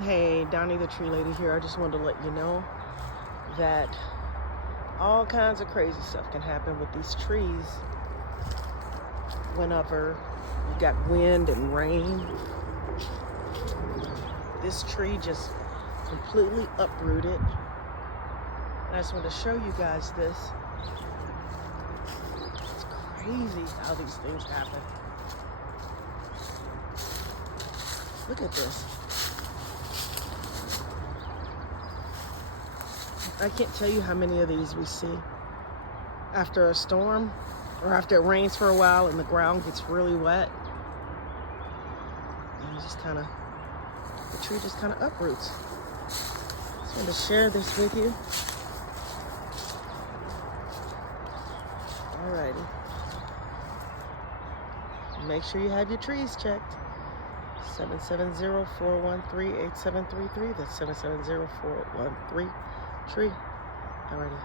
Hey, Donnie the Tree Lady here. I just wanted to let you know that all kinds of crazy stuff can happen with these trees whenever you got wind and rain. This tree just completely uprooted. I just want to show you guys this. It's crazy how these things happen. Look at this. I can't tell you how many of these we see after a storm or after it rains for a while and the ground gets really wet. And you just kind of, the tree just kind of uproots. Just wanted to share this with you. Alrighty. Make sure you have your trees checked. 770-413-8733. That's 770-413-TREE. Alrighty.